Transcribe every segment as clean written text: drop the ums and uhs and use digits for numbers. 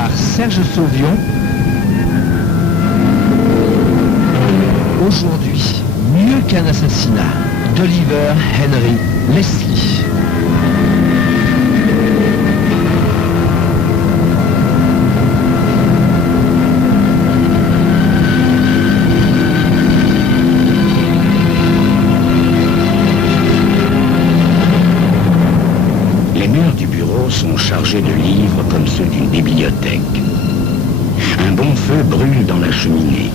par Serge Sauvion. Aujourd'hui, mieux qu'un assassinat, d'Oliver Henry Leslie. Les murs du bureau sont chargés de livres comme ceux d'une bibliothèque. Un bon feu brûle dans la cheminée.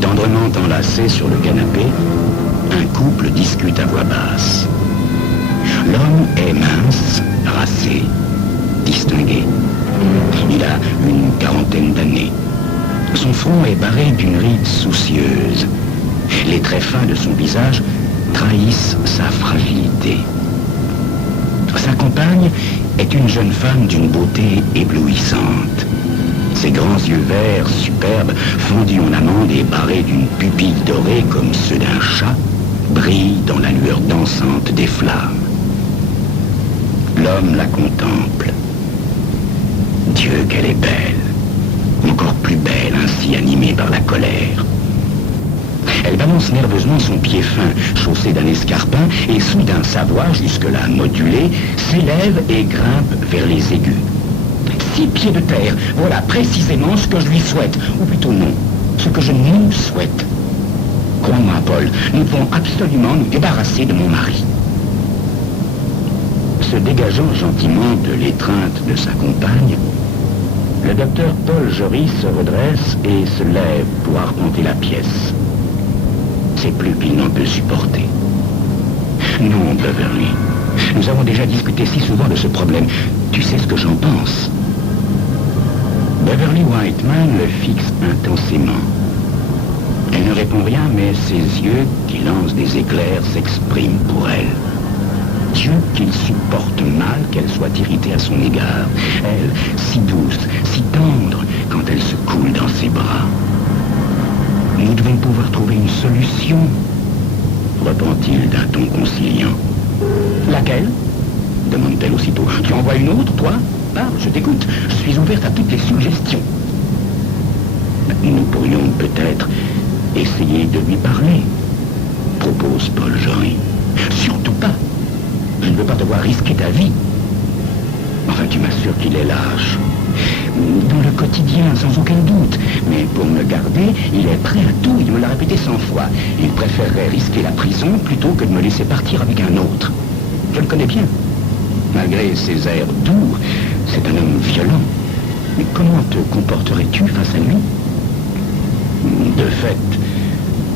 Tendrement enlacé sur le canapé, un couple discute à voix basse. L'homme est mince, racé, distingué. Il a une quarantaine d'années. Son front est barré d'une ride soucieuse. Les traits fins de son visage trahissent sa fragilité. Sa compagne est une jeune femme d'une beauté éblouissante. Ses grands yeux verts, superbes, fendus en amande et barrés d'une pupille dorée comme ceux d'un chat, brillent dans la lueur dansante des flammes. L'homme la contemple. Dieu, qu'elle est belle. Encore plus belle, ainsi animée par la colère. Elle balance nerveusement son pied fin, chaussé d'un escarpin, et soudain sa voix, jusque-là modulée, s'élève et grimpe vers les aigus. 6 pieds de terre, voilà précisément ce que je lui souhaite, ou plutôt non, ce que je nous souhaite. Crois-moi, Paul, nous devons absolument nous débarrasser de mon mari. Se dégageant gentiment de l'étreinte de sa compagne, le docteur Paul Jory se redresse et se lève pour arpenter la pièce. C'est plus qu'il n'en peut supporter. Non, Beverly, nous avons déjà discuté si souvent de ce problème. Tu sais ce que j'en pense. Beverly Whiteman le fixe intensément. Elle ne répond rien, mais ses yeux, qui lancent des éclairs, s'expriment pour elle. Dieu qu'il supporte mal qu'elle soit irritée à son égard. Elle, si douce, si tendre, quand elle se coule dans ses bras. Nous devons pouvoir trouver une solution, reprend-il d'un ton conciliant. Laquelle? Demande-t-elle aussitôt. Tu en vois une autre, toi? Parle, je t'écoute. Je suis ouverte à toutes les suggestions. Nous pourrions peut-être essayer de lui parler, propose Paul Jory. Surtout pas. Je ne veux pas te voir risquer ta vie. Enfin, tu m'assures qu'il est lâche. Dans le quotidien, sans aucun doute. Mais pour me garder, il est prêt à tout. Il me l'a répété 100 fois. Il préférerait risquer la prison plutôt que de me laisser partir avec un autre. Je le connais bien. Malgré ses airs doux, c'est un homme violent. Mais comment te comporterais-tu face à lui? De fait,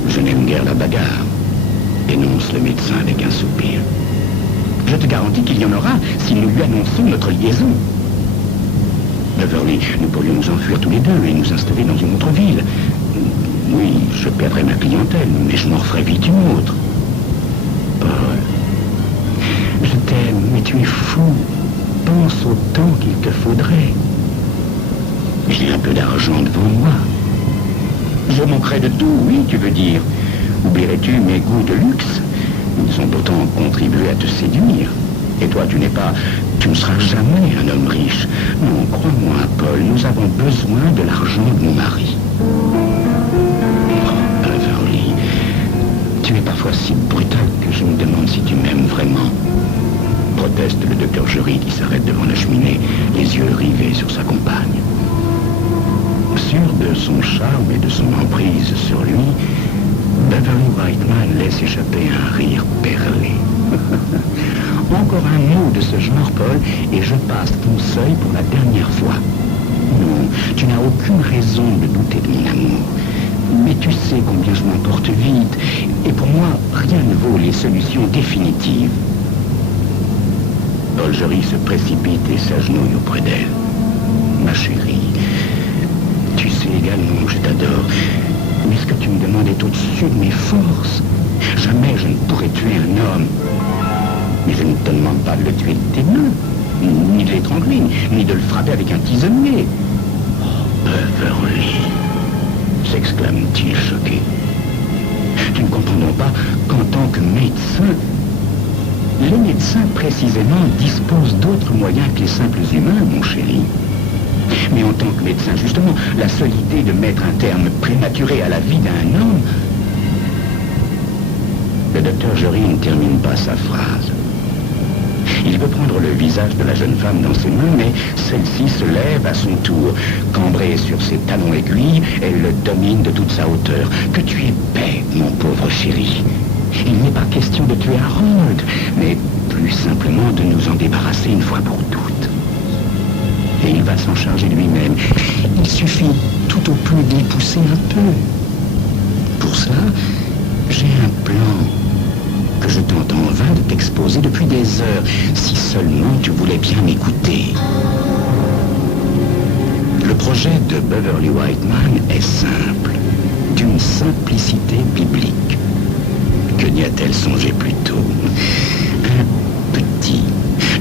je n'aime guère la bagarre, énonce le médecin avec un soupir. Je te garantis qu'il y en aura si nous lui annonçons notre liaison. Beverly, nous pourrions nous enfuir tous les deux et nous installer dans une autre ville. Oui, je perdrais ma clientèle, mais je m'en referais vite une autre. Paul, je t'aime, mais tu es fou. Pense au temps qu'il te faudrait. J'ai un peu d'argent devant moi. Je manquerais de tout, oui, tu veux dire. Oublierais-tu mes goûts de luxe? Ils ont pourtant contribué à te séduire. Et toi, tu ne seras jamais un homme riche. Non, crois-moi, Paul, nous avons besoin de l'argent de mon mari. Oh, Beverly, tu es parfois si brutal que je me demande si tu m'aimes vraiment. Proteste le docteur Jory qui s'arrête devant la cheminée, les yeux rivés sur sa compagne. Sûr de son charme et de son emprise sur lui, Beverly Whiteman laisse échapper un rire perlé. Encore un mot de ce genre, Paul, et je passe ton seuil pour la dernière fois. Non, tu n'as aucune raison de douter de mon amour. Mais tu sais combien je m'emporte vite, et pour moi, rien ne vaut les solutions définitives. Paul Jory se précipite et s'agenouille auprès d'elle. Ma chérie, tu sais également que je t'adore, mais ce que tu me demandes est au-dessus de mes forces. Jamais je ne pourrais tuer un homme. Mais je ne te demande pas de le tuer de tes mains, ni de l'étrangler, ni de le frapper avec un tisonnier. Oh, Beverly, s'exclame-t-il choqué. Tu ne comprends donc pas qu'en tant que médecin, les médecins précisément disposent d'autres moyens que les simples humains, mon chéri. Mais en tant que médecin, justement, la seule idée de mettre un terme prématuré à la vie d'un homme... Le docteur Jory ne termine pas sa phrase. Il veut prendre le visage de la jeune femme dans ses mains, mais celle-ci se lève à son tour. Cambrée sur ses talons aiguilles, elle le domine de toute sa hauteur. Que tu es bête, mon pauvre chéri. Il n'est pas question de tuer Harold, mais plus simplement de nous en débarrasser une fois pour toutes. Et il va s'en charger lui-même. Il suffit tout au plus d'y pousser un peu. Pour cela, j'ai un plan que je tente en vain de t'exposer depuis des heures, si seulement tu voulais bien m'écouter. Le projet de Beverly Whiteman est simple, d'une simplicité biblique. Que n'y a-t-elle songé plus tôt?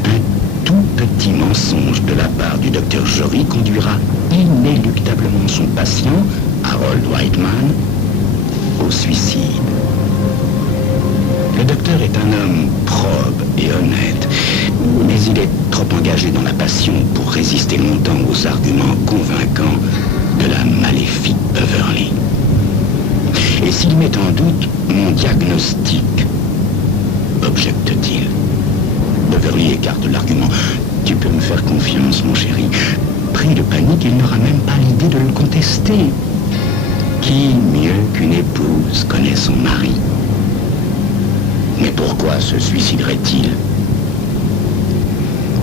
Un tout petit mensonge de la part du docteur Jory conduira inéluctablement son patient, Harold Whiteman, au suicide. Le docteur est un homme probe et honnête, mais il est trop engagé dans la passion pour résister longtemps aux arguments convaincants de la maléfique Beverly. Et s'il met en doute mon diagnostic, objecte-t-il. Beverly écarte l'argument. Tu peux me faire confiance, mon chéri. Pris de panique, il n'aura même pas l'idée de le contester. Qui mieux qu'une épouse connaît son mari? Mais pourquoi se suiciderait-il?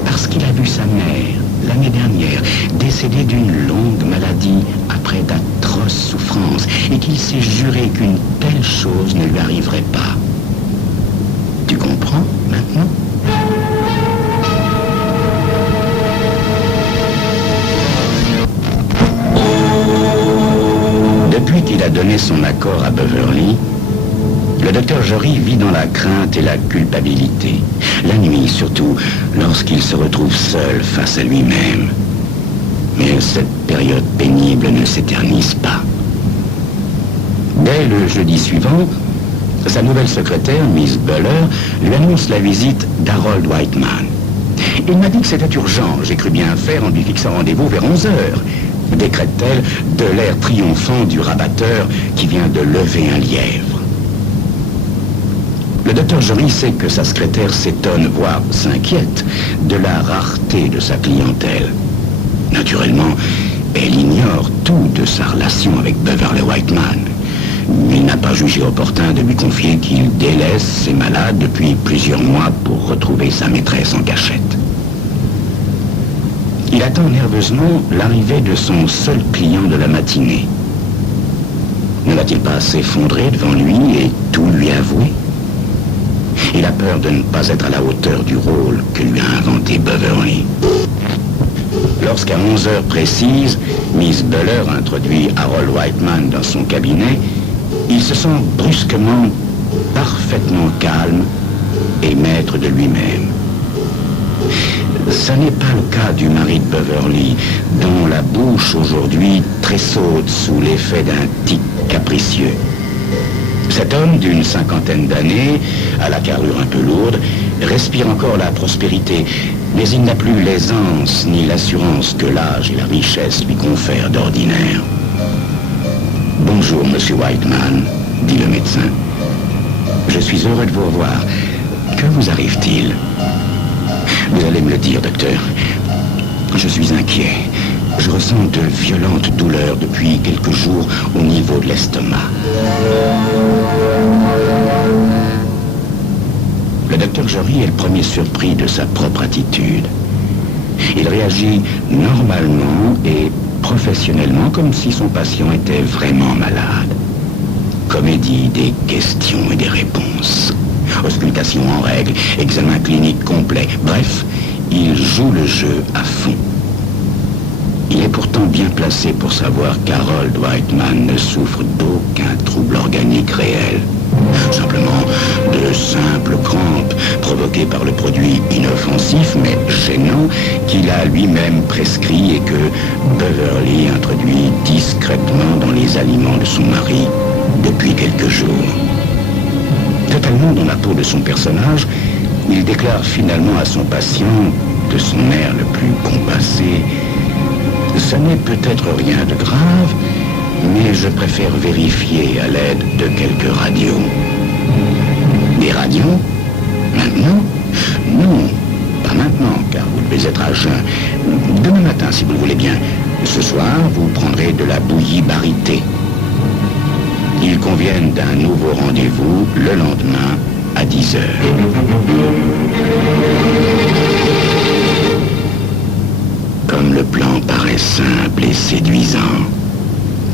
Parce qu'il a vu sa mère, l'année dernière, décédée d'une longue maladie après d'atroces souffrances, et qu'il s'est juré qu'une telle chose ne lui arriverait pas. Tu comprends maintenant? Depuis qu'il a donné son accord à Beverly, le docteur Jory vit dans la crainte et la culpabilité. La nuit, surtout, lorsqu'il se retrouve seul face à lui-même. Mais cette période pénible ne s'éternise pas. Dès le jeudi suivant, sa nouvelle secrétaire, Miss Buller, lui annonce la visite d'Harold Whiteman. Il m'a dit que c'était urgent. J'ai cru bien faire en lui fixant rendez-vous vers 11 heures. Décrète-t-elle de l'air triomphant du rabatteur qui vient de lever un lièvre. Le docteur Jory sait que sa secrétaire s'étonne, voire s'inquiète, de la rareté de sa clientèle. Naturellement, elle ignore tout de sa relation avec Beverly Whiteman. Il n'a pas jugé opportun de lui confier qu'il délaisse ses malades depuis plusieurs mois pour retrouver sa maîtresse en cachette. Il attend nerveusement l'arrivée de son seul client de la matinée. Ne va-t-il pas s'effondrer devant lui et tout lui avouer? Il a peur de ne pas être à la hauteur du rôle que lui a inventé Beverly. Lorsqu'à 11 heures précises, Miss Buller introduit Harold Whiteman dans son cabinet, il se sent brusquement parfaitement calme et maître de lui-même. Ça n'est pas le cas du mari de Beverly, dont la bouche aujourd'hui tressaute sous l'effet d'un tic capricieux. Cet homme d'une 50aine d'années, à la carrure un peu lourde, respire encore la prospérité, mais il n'a plus l'aisance ni l'assurance que l'âge et la richesse lui confèrent d'ordinaire. « Bonjour, monsieur Whiteman, » dit le médecin. « Je suis heureux de vous revoir. Que vous arrive-t-il » ? Vous allez me le dire, docteur. Je suis inquiet. Je ressens de violentes douleurs depuis quelques jours au niveau de l'estomac. Le docteur Jory est le premier surpris de sa propre attitude. Il réagit normalement et professionnellement comme si son patient était vraiment malade. Comédie des questions et des réponses. Auscultation en règle, examen clinique complet. Bref, il joue le jeu à fond. Il est pourtant bien placé pour savoir qu'Harold Whiteman ne souffre d'aucun trouble organique réel. Simplement de simples crampes provoquées par le produit inoffensif mais gênant qu'il a lui-même prescrit et que Beverly introduit discrètement dans les aliments de son mari depuis quelques jours. Totalement dans la peau de son personnage, il déclare finalement à son patient, de son air le plus compassé, Ça n'est peut-être rien de grave, mais je préfère vérifier à l'aide de quelques radios. Des radios? Maintenant? Non, pas maintenant, car vous devez être à jeun. Demain matin, si vous le voulez bien. Ce soir, vous prendrez de la bouillie baritée. Ils conviennent d'un nouveau rendez-vous le lendemain à 10 heures. Comme le plan paraît simple et séduisant,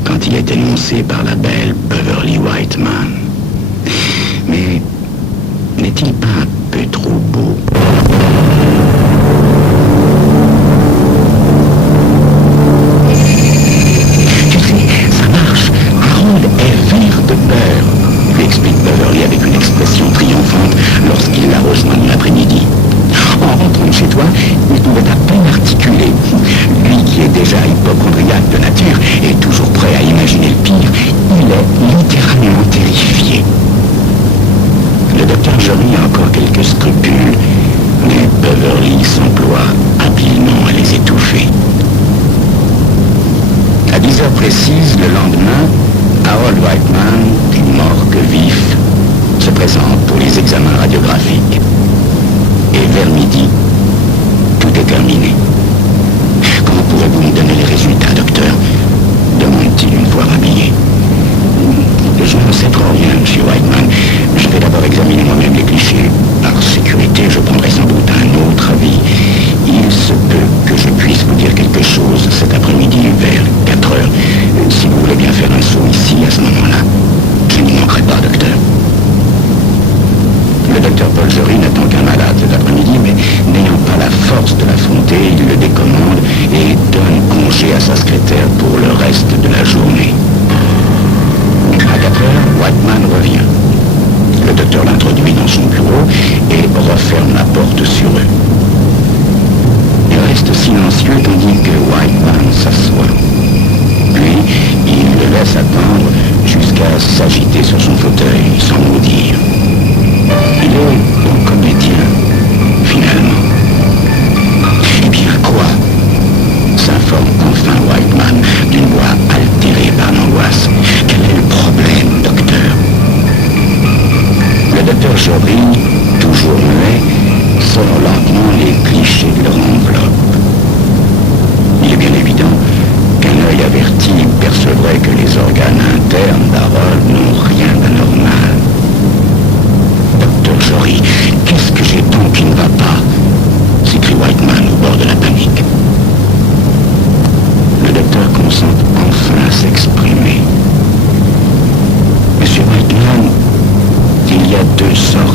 quand il est énoncé par la belle Beverly Whiteman. Mais n'est-il pas un peu trop beau? Tu sais, ça marche. Harold est vert de peur, lui explique Beverly avec une expression triomphante lorsqu'il la rejoint l'après-midi. En rentrant de chez toi, il pouvait à peine articuler. Lui qui est déjà hypocondriaque de nature et toujours prêt à imaginer le pire, il est littéralement terrifié. Le docteur Jory a encore quelques scrupules, mais Beverly s'emploie habilement à les étouffer. À 10 heures précises, le lendemain, Harold Whiteman, mort que vif, se présente pour les examens radiographiques. Et vers midi, tout est terminé. Comment pourrez-vous me donner les résultats, docteur? Demande-t-il une fois rhabillé. Je ne sais trop rien, monsieur Whiteman. Je vais d'abord examiner moi-même les clichés. Par sécurité, je prendrai sans doute un autre avis. Il se peut que je puisse vous dire quelque chose cet après-midi vers 4 heures. Si vous voulez bien faire un saut ici à ce moment-là, je n'y manquerai pas, docteur. Le docteur Paul Jory n'attend qu'un malade cet après-midi, mais n'ayant pas la force de l'affronter, il le décommande et donne congé à sa secrétaire pour le reste de la journée. À 4 heures, Whiteman revient. Le docteur l'introduit dans son bureau et referme la porte sur eux. Il reste silencieux tandis que Whiteman s'assoit. Puis, il le laisse attendre jusqu'à s'agiter sur son fauteuil sans mot dire. Il est bon comédien, finalement. Eh bien, quoi? S'informe enfin Whiteman d'une voix altérée par l'angoisse. Quel est le problème, docteur? Le docteur Jory, toujours muet, sort lentement les clichés de leur enveloppe. Il est bien évident qu'un œil averti percevrait que les organes internes d'Harold n'ont rien d'anormal. Docteur Jory, qu'est-ce que j'ai donc qui ne va pas? S'écrie Whiteman au bord de la panique. Le docteur consent enfin à s'exprimer. Monsieur Whiteman, il y a deux sortes